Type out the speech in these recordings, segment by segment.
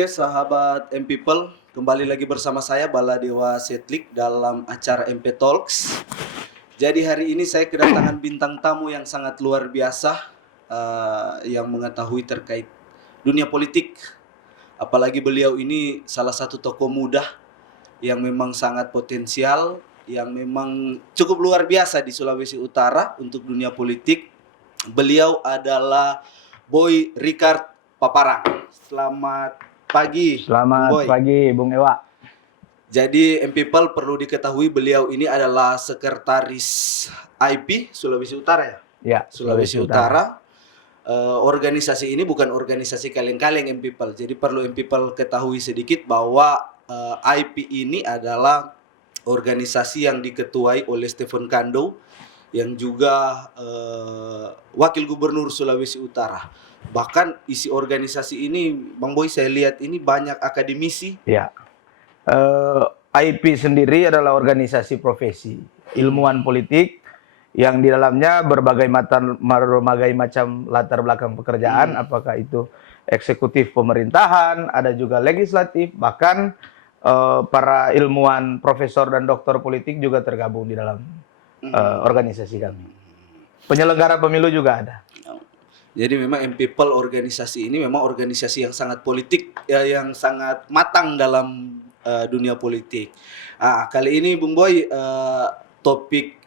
Oke, sahabat M People, kembali lagi bersama saya Bala Dewa Setlik dalam acara MP Talks. Jadi hari ini saya kedatangan bintang tamu yang sangat luar biasa, yang mengetahui terkait dunia politik. Apalagi beliau ini salah satu tokoh muda yang memang sangat potensial, yang memang cukup luar biasa di Sulawesi Utara untuk dunia politik. Beliau adalah Boy Ricard Paparang. Selamat pagi, Bung Selamat Boy. pagi, Bung Ewa. Jadi M People perlu diketahui beliau ini adalah sekretaris IP Sulawesi Utara ya? Ya, Sulawesi Utara. Organisasi ini bukan organisasi kaleng-kaleng M People. Jadi perlu M People ketahui sedikit bahwa IP ini adalah organisasi yang diketuai oleh Stephen Kando yang juga wakil gubernur Sulawesi Utara. Bahkan isi organisasi ini, Bang Boy, saya lihat ini banyak akademisi. Ya, IP sendiri adalah organisasi profesi ilmuwan politik yang di dalamnya berbagai macam latar belakang pekerjaan, apakah itu eksekutif pemerintahan, ada juga legislatif, bahkan para ilmuwan, profesor dan doktor politik juga tergabung di dalam organisasi kami. Penyelenggara pemilu juga ada. Jadi memang M People organisasi ini memang organisasi yang sangat politik, ya, yang sangat matang dalam dunia politik. Kali ini Bung Boy, topik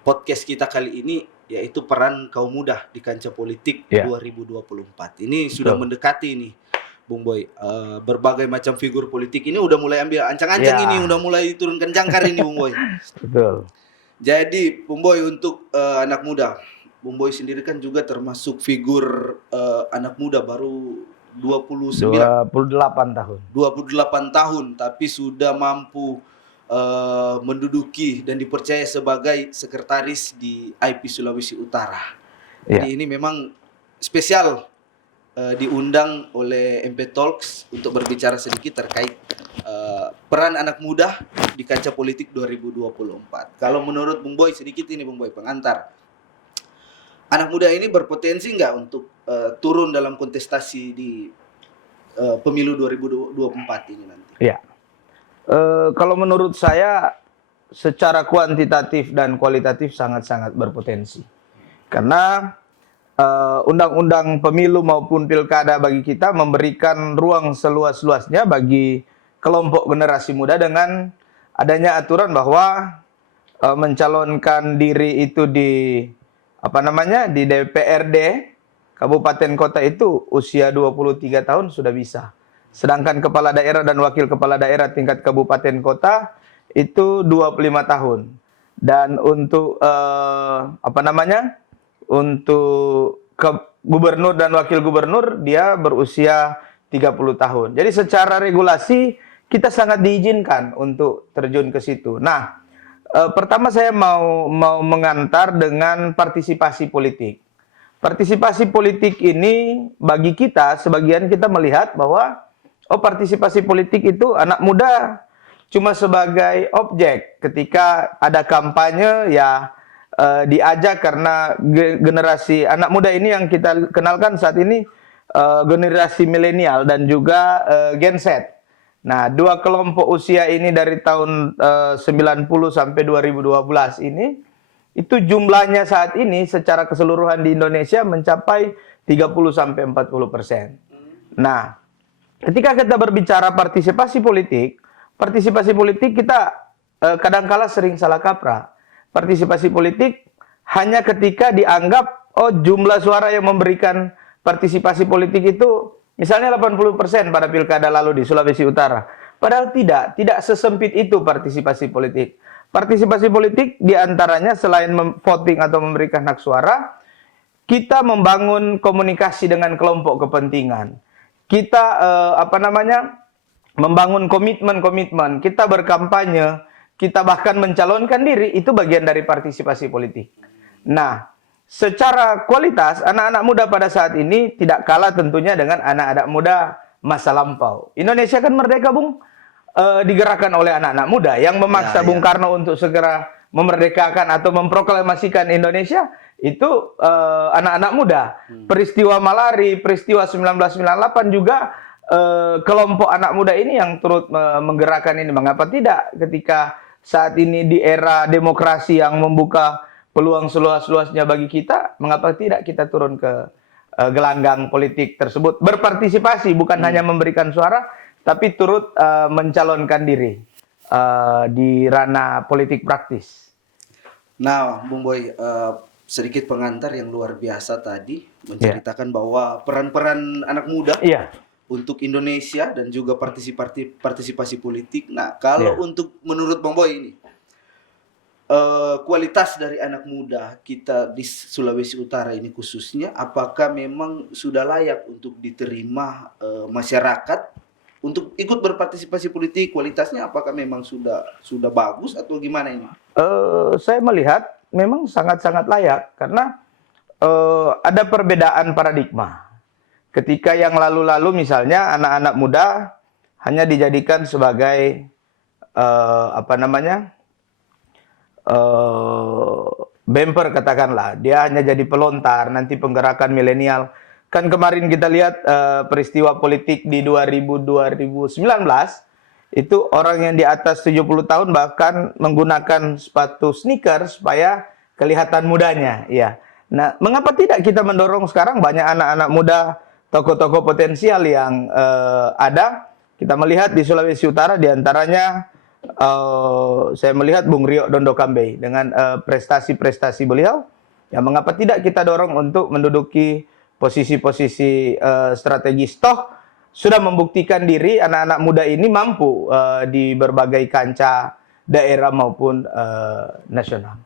podcast kita kali ini yaitu peran kaum muda di kancah politik 2024. Ini sudah mendekati nih Bung Boy. Berbagai macam figur politik ini udah mulai ambil ancang-ancang ini, udah mulai turunkan jangkar ini Bung Boy. Betul. Jadi Bung Boy, untuk anak muda, Bung Boy sendiri kan juga termasuk figur anak muda baru 28 tahun. 28 tahun tapi sudah mampu menduduki dan dipercaya sebagai sekretaris di IP Sulawesi Utara. Jadi ini memang spesial diundang oleh MP Talks untuk berbicara sedikit terkait peran anak muda di kancah politik 2024. Kalau menurut Bung Boy sedikit ini Bung Boy pengantar, anak muda ini berpotensi nggak untuk turun dalam kontestasi di pemilu 2024 ini nanti? Ya, kalau menurut saya secara kuantitatif dan kualitatif sangat-sangat berpotensi. Karena undang-undang pemilu maupun pilkada bagi kita memberikan ruang seluas-luasnya bagi kelompok generasi muda dengan adanya aturan bahwa mencalonkan diri itu di di DPRD kabupaten kota itu usia 23 tahun sudah bisa. Sedangkan kepala daerah dan wakil kepala daerah tingkat kabupaten kota itu 25 tahun. Dan untuk untuk gubernur dan wakil gubernur dia berusia 30 tahun. Jadi secara regulasi kita sangat diizinkan untuk terjun ke situ. Nah, pertama saya mau mengantar dengan partisipasi politik. Partisipasi politik ini bagi kita, sebagian kita melihat bahwa partisipasi politik itu anak muda cuma sebagai objek. Ketika ada kampanye ya diajak, karena generasi anak muda ini yang kita kenalkan saat ini generasi milenial dan juga Gen Z. Nah, dua kelompok usia ini dari tahun 90 sampai 2012 ini, itu jumlahnya saat ini secara keseluruhan di Indonesia mencapai 30-40%. Nah, ketika kita berbicara partisipasi politik kita kadangkala sering salah kaprah. Partisipasi politik hanya ketika dianggap jumlah suara yang memberikan partisipasi politik itu misalnya 80% pada pilkada lalu di Sulawesi Utara. Padahal tidak sesempit itu partisipasi politik. Partisipasi politik diantaranya selain voting atau memberikan hak suara, kita membangun komunikasi dengan kelompok kepentingan. Kita membangun komitmen, kita berkampanye, kita bahkan mencalonkan diri, itu bagian dari partisipasi politik. Nah, secara kualitas anak-anak muda pada saat ini tidak kalah tentunya dengan anak-anak muda masa lampau. Indonesia kan merdeka, Bung, digerakkan oleh anak-anak muda yang memaksa Bung Karno untuk segera memerdekakan atau memproklamasikan Indonesia. Itu anak-anak muda. Peristiwa Malari, peristiwa 1998 juga kelompok anak muda ini yang turut menggerakkan ini. Mengapa tidak ketika saat ini di era demokrasi yang membuka peluang seluas-luasnya bagi kita, mengapa tidak kita turun ke gelanggang politik tersebut, berpartisipasi, bukan hanya memberikan suara, tapi turut mencalonkan diri di ranah politik praktis. Nah, Bung Boy, sedikit pengantar yang luar biasa tadi menceritakan bahwa peran-peran anak muda Iya. untuk Indonesia dan juga partisipasi politik. Nah, kalau untuk menurut Bung Boy ini, kualitas dari anak muda kita di Sulawesi Utara ini khususnya, apakah memang sudah layak untuk diterima masyarakat untuk ikut berpartisipasi politik? Kualitasnya apakah memang sudah bagus atau gimana ini? Saya melihat memang sangat-sangat layak karena ada perbedaan paradigma. Ketika yang lalu-lalu misalnya anak-anak muda hanya dijadikan sebagai bumper katakanlah, dia hanya jadi pelontar nanti penggerakan milenial. Kan kemarin kita lihat peristiwa politik di 2019 itu orang yang di atas 70 tahun bahkan menggunakan sepatu sneakers supaya kelihatan mudanya, ya. Nah, mengapa tidak kita mendorong sekarang banyak anak-anak muda, tokoh-tokoh potensial yang ada. Kita melihat di Sulawesi Utara diantaranya saya melihat Bung Rio Dondokambe dengan prestasi-prestasi beliau. Ya, mengapa tidak kita dorong untuk menduduki posisi-posisi strategis, toh sudah membuktikan diri anak-anak muda ini mampu di berbagai kancah daerah maupun nasional.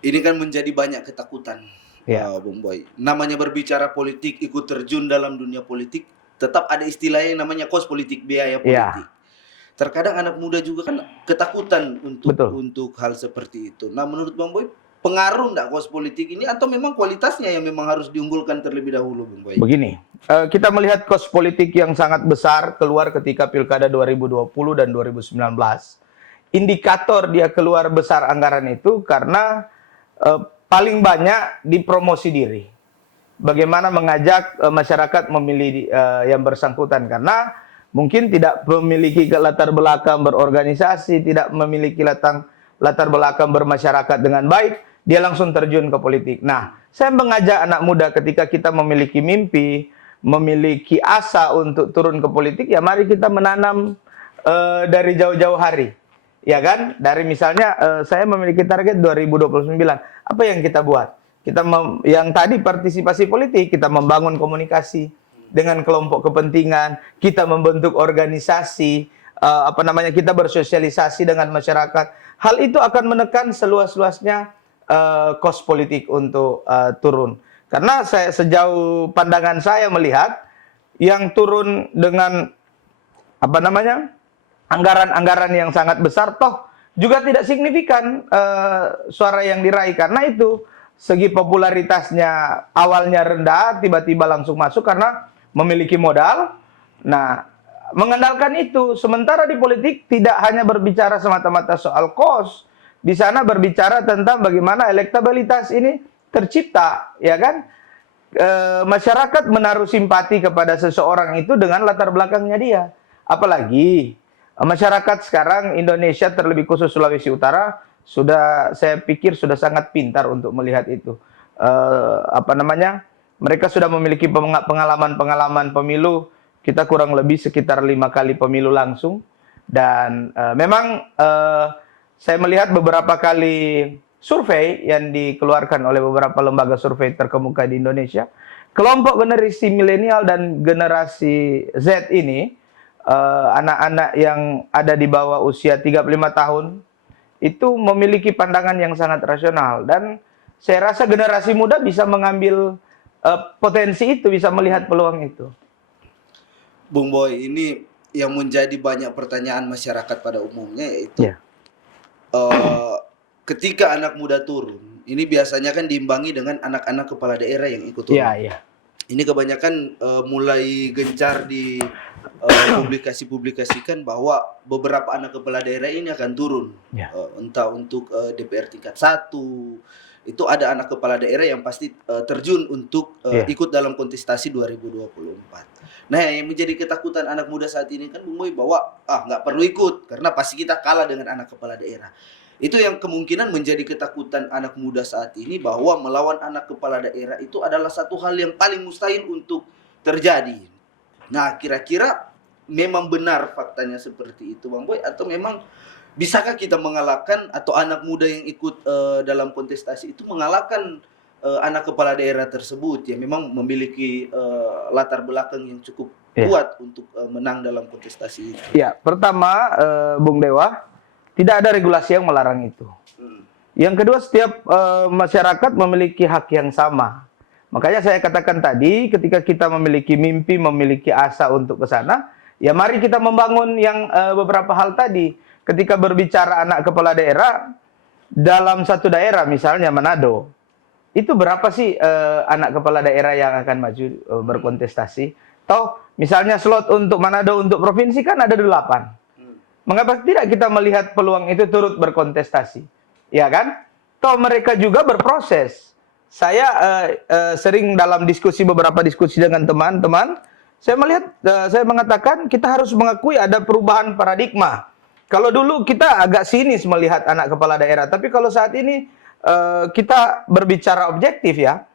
Ini kan menjadi banyak ketakutan, Bung Boy. Namanya berbicara politik, ikut terjun dalam dunia politik, tetap ada istilah yang namanya kos politik, biaya politik. Terkadang anak muda juga kan ketakutan untuk hal seperti itu. Nah, menurut Bung Boy, pengaruh enggak kos politik ini atau memang kualitasnya yang memang harus diunggulkan terlebih dahulu, Bung Boy? Begini, kita melihat kos politik yang sangat besar keluar ketika Pilkada 2020 dan 2019. Indikator dia keluar besar anggaran itu karena paling banyak di promosi diri. Bagaimana mengajak masyarakat memilih yang bersangkutan, karena mungkin tidak memiliki latar belakang berorganisasi, tidak memiliki latar belakang bermasyarakat dengan baik, dia langsung terjun ke politik. Nah, saya mengajak anak muda ketika kita memiliki mimpi, memiliki asa untuk turun ke politik, ya mari kita menanam dari jauh-jauh hari. Ya kan? Dari misalnya saya memiliki target 2029. Apa yang kita buat? Kita yang tadi partisipasi politik, kita membangun komunikasi dengan kelompok kepentingan, kita membentuk organisasi, kita bersosialisasi dengan masyarakat. Hal itu akan menekan seluas-luasnya kos politik untuk turun. Karena sejauh pandangan saya melihat yang turun dengan anggaran-anggaran yang sangat besar, toh juga tidak signifikan suara yang diraih. Karena itu segi popularitasnya awalnya rendah, tiba-tiba langsung masuk karena memiliki modal. Nah, mengandalkan itu. Sementara di politik tidak hanya berbicara semata-mata soal kos, di sana berbicara tentang bagaimana elektabilitas ini tercipta, ya kan? Masyarakat menaruh simpati kepada seseorang itu dengan latar belakangnya dia. Apalagi masyarakat sekarang Indonesia, terlebih khusus Sulawesi Utara, saya pikir sudah sangat pintar untuk melihat itu. Mereka sudah memiliki pengalaman pemilu. Kita kurang lebih sekitar 5 kali pemilu langsung. Dan memang saya melihat beberapa kali survei yang dikeluarkan oleh beberapa lembaga survei terkemuka di Indonesia. Kelompok generasi milenial dan generasi Z ini, anak-anak yang ada di bawah usia 35 tahun, itu memiliki pandangan yang sangat rasional. Dan saya rasa generasi muda bisa mengambil potensi itu, bisa melihat peluang itu. Bung Boy, ini yang menjadi banyak pertanyaan masyarakat pada umumnya yaitu ketika anak muda turun, ini biasanya kan diimbangi dengan anak-anak kepala daerah yang ikut turun. Ini kebanyakan mulai gencar di publikasikan bahwa beberapa anak kepala daerah ini akan turun, entah untuk DPR tingkat 1, itu ada anak kepala daerah yang pasti terjun untuk Iya. ikut dalam kontestasi 2024. Nah, yang menjadi ketakutan anak muda saat ini kan Bung Boy bahwa nggak perlu ikut karena pasti kita kalah dengan anak kepala daerah. Itu yang kemungkinan menjadi ketakutan anak muda saat ini bahwa melawan anak kepala daerah itu adalah satu hal yang paling mustahil untuk terjadi. Nah, kira-kira memang benar faktanya seperti itu, Bang Boy, atau memang bisakah kita mengalahkan atau anak muda yang ikut dalam kontestasi itu mengalahkan anak kepala daerah tersebut yang memang memiliki latar belakang yang cukup kuat untuk menang dalam kontestasi itu? Ya, pertama, Bung Dewa, tidak ada regulasi yang melarang itu. Yang kedua, setiap masyarakat memiliki hak yang sama. Makanya saya katakan tadi, ketika kita memiliki mimpi, memiliki asa untuk ke sana, ya mari kita membangun yang beberapa hal tadi. Ketika berbicara anak kepala daerah, dalam satu daerah, misalnya Manado, itu berapa sih anak kepala daerah yang akan maju berkontestasi? Toh, misalnya slot untuk Manado, untuk provinsi kan ada 8. Mengapa tidak kita melihat peluang itu turut berkontestasi? Ya kan? Toh mereka juga berproses. Saya sering dalam beberapa diskusi dengan teman-teman, saya mengatakan kita harus mengakui ada perubahan paradigma. Kalau dulu kita agak sinis melihat anak kepala daerah, tapi kalau saat ini kita berbicara objektif ya,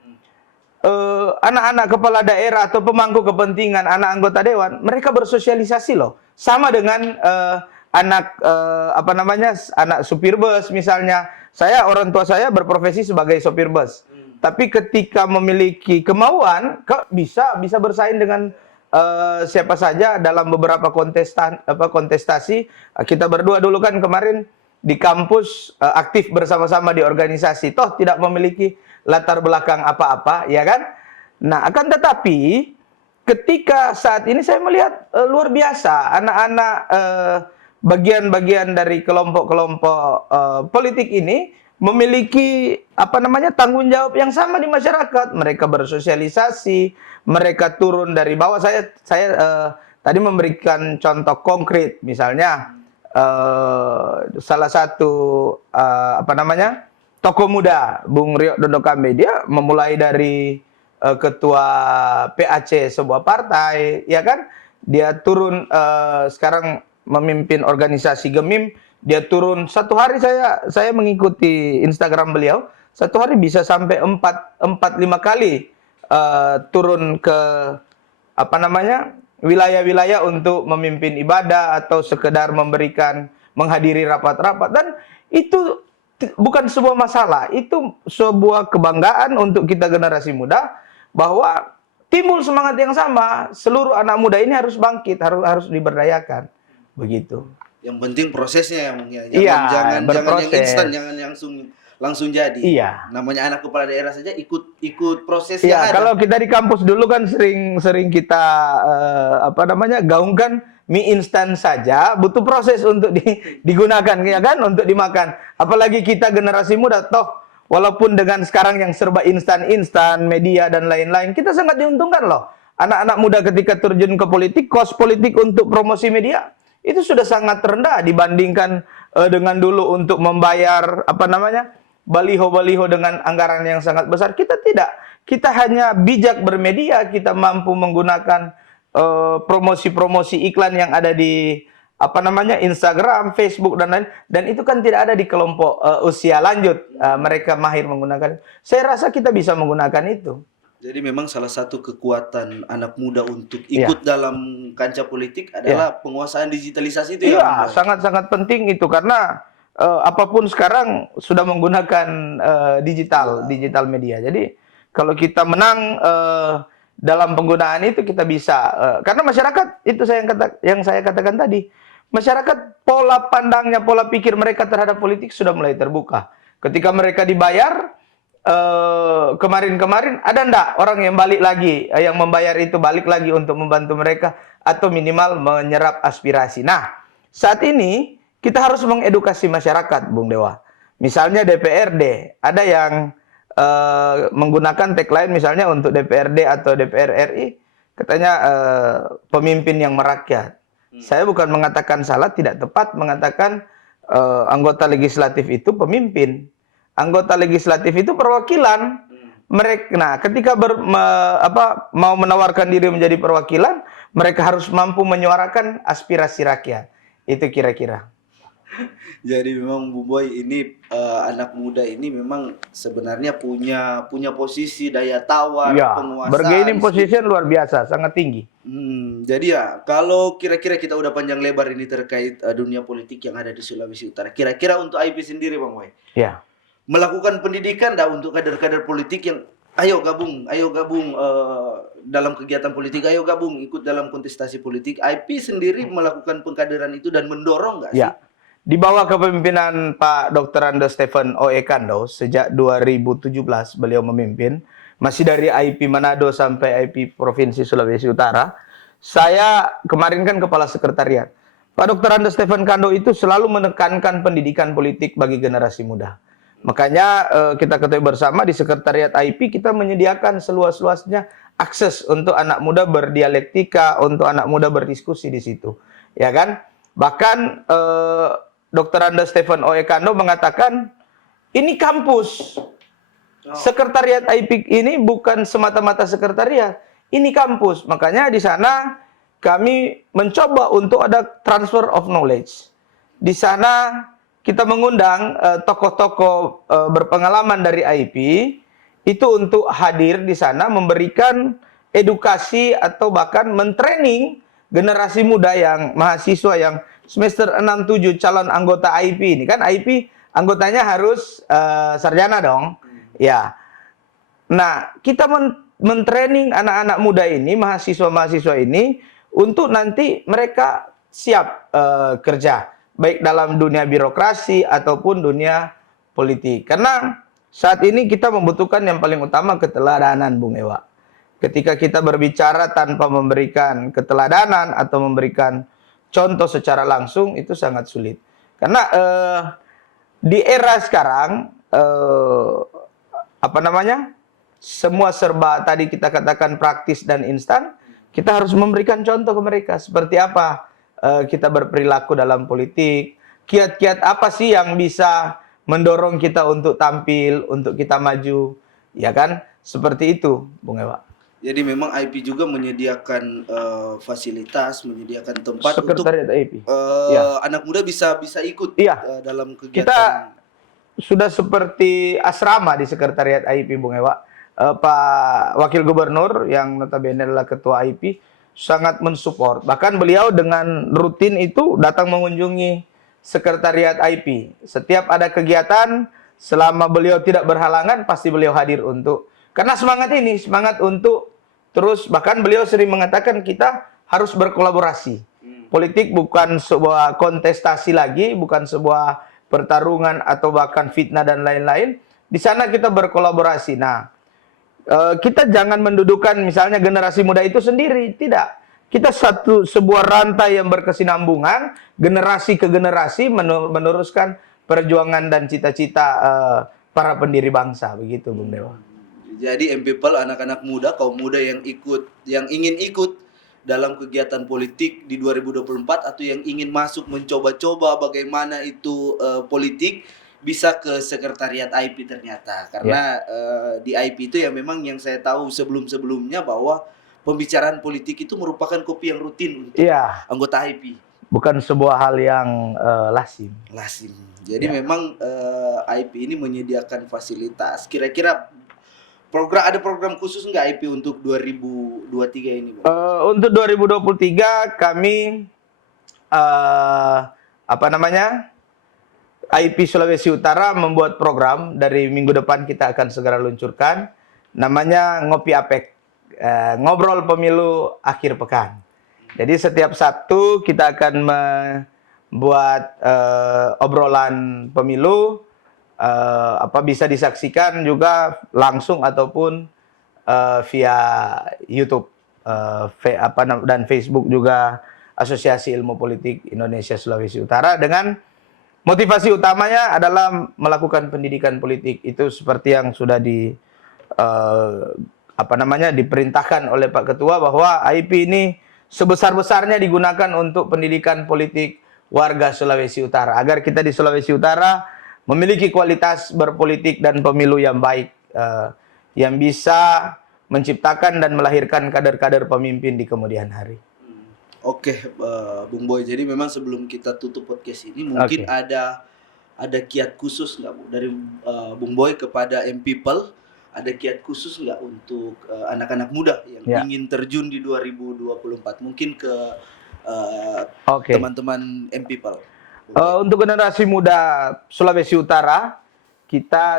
anak-anak kepala daerah atau pemangku kepentingan, anak anggota dewan, mereka bersosialisasi loh, sama dengan anak anak supir bus misalnya. Orang tua saya berprofesi sebagai supir bus. Tapi ketika memiliki kemauan, kok bisa bersaing dengan siapa saja dalam beberapa kontestasi. Kita berdua dulu kan kemarin di kampus aktif bersama-sama di organisasi, toh tidak memiliki latar belakang apa-apa, ya kan? Nah, akan tetapi ketika saat ini saya melihat luar biasa anak-anak bagian-bagian dari kelompok-kelompok politik ini memiliki tanggung jawab yang sama di masyarakat. Mereka bersosialisasi, mereka turun dari bawah. Saya tadi memberikan contoh konkret, misalnya salah satu tokoh muda, Bung Rio Dondokambe, dia memulai dari ketua PAC sebuah partai, ya kan? Dia turun sekarang memimpin organisasi Gemim. Dia turun satu hari, saya mengikuti Instagram beliau, satu hari bisa sampai 4-5 kali turun ke wilayah-wilayah untuk memimpin ibadah atau sekedar menghadiri rapat-rapat. Dan itu bukan sebuah masalah, itu sebuah kebanggaan untuk kita generasi muda bahwa timbul semangat yang sama. Seluruh anak muda ini harus bangkit, harus diberdayakan. Begitu. Yang penting prosesnya jangan yang instan, jangan langsung jadi. Iya. Namanya anak kepala daerah saja ikut prosesnya. Iya, kalau kita di kampus dulu kan sering kita gaungkan mie instan saja butuh proses untuk digunakan, ya kan, untuk dimakan. Apalagi kita generasi muda, toh walaupun dengan sekarang yang serba instan media dan lain-lain, kita sangat diuntungkan loh. Anak-anak muda ketika terjun ke politik, kos politik untuk promosi media itu sudah sangat rendah dibandingkan dengan dulu untuk membayar baliho-baliho dengan anggaran yang sangat besar. Kita tidak. Kita hanya bijak bermedia, kita mampu menggunakan promosi-promosi iklan yang ada di Instagram, Facebook dan lain. Dan itu kan tidak ada di kelompok usia lanjut. Mereka mahir menggunakan. Saya rasa kita bisa menggunakan itu. Jadi memang salah satu kekuatan anak muda untuk ikut dalam kancah politik adalah penguasaan digitalisasi itu. Iya, sangat-sangat penting itu karena apapun sekarang sudah menggunakan digital media. Jadi kalau kita menang dalam penggunaan itu, kita bisa karena masyarakat itu yang saya katakan tadi, masyarakat pola pandangnya, pola pikir mereka terhadap politik sudah mulai terbuka. Ketika mereka dibayar, kemarin ada ndak orang yang balik lagi, yang membayar itu balik lagi untuk membantu mereka atau minimal menyerap aspirasi. Nah, saat ini kita harus mengedukasi masyarakat, Bung Dewa. Misalnya DPRD, ada yang menggunakan tagline misalnya untuk DPRD atau DPR RI, katanya pemimpin yang merakyat. Saya bukan mengatakan salah, tidak tepat mengatakan anggota legislatif itu pemimpin. anggota legislatif itu perwakilan. Mereka, nah, ketika mau menawarkan diri menjadi perwakilan, mereka harus mampu menyuarakan aspirasi rakyat. Itu kira-kira. Jadi memang Bu Boy ini anak muda ini memang sebenarnya punya posisi daya tawar, Ya, penguasaan. bergaining position luar biasa, sangat tinggi. Jadi ya kalau kira-kira kita udah panjang lebar ini terkait dunia politik yang ada di Sulawesi Utara. Kira-kira untuk IP sendiri Bang Boy, Ya. melakukan pendidikan dah untuk kader-kader politik yang ayo gabung dalam kegiatan politik, ayo gabung ikut dalam kontestasi politik. IP sendiri melakukan pengkaderan itu dan mendorong nggak sih? Ya. Di bawah kepemimpinan Pak Dr. Ando Stephen O.E. Kando, sejak 2017 beliau memimpin, masih dari IP Manado sampai IP Provinsi Sulawesi Utara. Saya kemarin kan kepala sekretariat. Pak Dr. Ando Stephen Kando itu selalu menekankan pendidikan politik bagi generasi muda. Makanya kita ketahui bersama di sekretariat IP kita menyediakan seluas-luasnya akses untuk anak muda berdialektika, untuk anak muda berdiskusi di situ. Ya kan? Bahkan Dr. Anda Stephen O.E. Kando mengatakan ini kampus. Sekretariat IP ini bukan semata-mata sekretariat, ini kampus. Makanya di sana kami mencoba untuk ada transfer of knowledge. Di sana kita mengundang tokoh-tokoh berpengalaman dari IP itu untuk hadir di sana memberikan edukasi atau bahkan mentraining generasi muda yang mahasiswa yang semester 6-7 calon anggota IP ini. Kan IP anggotanya harus sarjana dong. Ya. Nah, kita mentraining anak-anak muda ini, mahasiswa-mahasiswa ini untuk nanti mereka siap kerja baik dalam dunia birokrasi ataupun dunia politik. Karena saat ini kita membutuhkan yang paling utama keteladanan, Bung Ewa. Ketika kita berbicara tanpa memberikan keteladanan atau memberikan contoh secara langsung itu sangat sulit. Karena di era sekarang semua serba tadi kita katakan praktis dan instan, kita harus memberikan contoh ke mereka seperti apa kita berperilaku dalam politik, kiat-kiat apa sih yang bisa mendorong kita untuk tampil, untuk kita maju, ya kan? Seperti itu, Bung Ewa. Jadi memang IP juga menyediakan fasilitas, menyediakan tempat Sekretariat untuk IP. Ya. anak muda bisa ikut dalam kegiatan. Kita sudah seperti asrama di Sekretariat IP, Bung Ewa. Pak Wakil Gubernur yang notabene adalah Ketua IP sangat mensupport. Bahkan beliau dengan rutin itu datang mengunjungi Sekretariat IP. Setiap ada kegiatan, selama beliau tidak berhalangan, pasti beliau hadir untuk. Karena semangat untuk terus, bahkan beliau sering mengatakan kita harus berkolaborasi. Politik bukan sebuah kontestasi lagi, bukan sebuah pertarungan atau bahkan fitnah dan lain-lain. Di sana kita berkolaborasi. Nah, kita jangan mendudukan misalnya generasi muda itu sendiri, tidak. Kita sebuah rantai yang berkesinambungan, generasi ke generasi meneruskan perjuangan dan cita-cita para pendiri bangsa, begitu, Bung Dewa. Jadi M-People, anak-anak muda, kaum muda yang ingin ikut dalam kegiatan politik di 2024 atau yang ingin masuk mencoba-coba bagaimana itu politik, bisa ke sekretariat IP ternyata. Karena di IP itu ya memang yang saya tahu sebelum-sebelumnya bahwa pembicaraan politik itu merupakan kopi yang rutin untuk anggota IP. Bukan sebuah hal yang lazim. Jadi memang IP ini menyediakan fasilitas. Kira-kira ada program khusus nggak IP untuk 2023 ini, Bang? Untuk 2023 kami IP Sulawesi Utara membuat program dari minggu depan kita akan segera luncurkan, namanya Ngopi Apek, ngobrol pemilu akhir pekan. Jadi setiap Sabtu kita akan membuat obrolan pemilu, bisa disaksikan juga langsung ataupun via YouTube dan Facebook juga Asosiasi Ilmu Politik Indonesia Sulawesi Utara, dengan motivasi utamanya adalah melakukan pendidikan politik. Itu seperti yang sudah diperintahkan oleh Pak Ketua, bahwa IP ini sebesar-besarnya digunakan untuk pendidikan politik warga Sulawesi Utara, agar kita di Sulawesi Utara memiliki kualitas berpolitik dan pemilu yang baik, yang bisa menciptakan dan melahirkan kader-kader pemimpin di kemudian hari. Oke, Bung Boy. Jadi memang sebelum kita tutup podcast ini, mungkin Oke. ada kiat khusus nggak, Bu, dari Bung Boy kepada M-People? Ada kiat khusus nggak untuk anak-anak muda yang Ya. ingin terjun di 2024? Mungkin ke Oke. teman-teman M-People. Bung Boy. Untuk generasi muda Sulawesi Utara,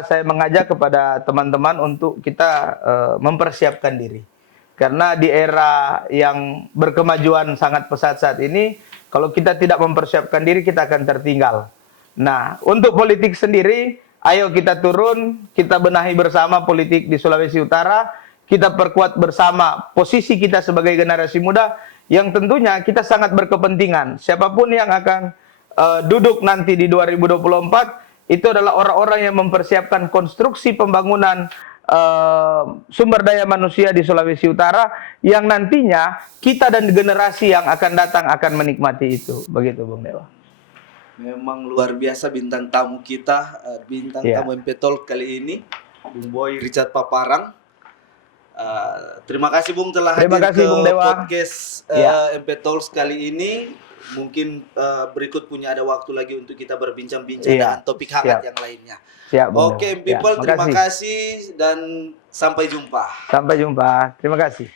saya mengajak kepada teman-teman untuk kita mempersiapkan diri. Karena di era yang berkemajuan sangat pesat saat ini, kalau kita tidak mempersiapkan diri, kita akan tertinggal. Nah, untuk politik sendiri, ayo kita turun, kita benahi bersama politik di Sulawesi Utara, kita perkuat bersama posisi kita sebagai generasi muda, yang tentunya kita sangat berkepentingan. Siapapun yang akan duduk nanti di 2024, itu adalah orang-orang yang mempersiapkan konstruksi pembangunan sumber daya manusia di Sulawesi Utara, yang nantinya kita dan generasi yang akan datang akan menikmati itu. Begitu, Bung Dewa. Memang luar biasa bintang tamu kita, bintang Ya. tamu MP Talk kali ini, Bung Boy Richard Paparang. Terima kasih Bung telah Terima hadir kasih, ke Bung Dewa. podcast Ya. MP Talks kali ini. Mungkin berikut punya ada waktu lagi untuk kita berbincang-bincang Iya, dengan topik hangat siap. yang lainnya. Siap, Bung Oke, Dewa. people, Ya, terima makasih. kasih dan sampai jumpa. Sampai jumpa. Terima kasih.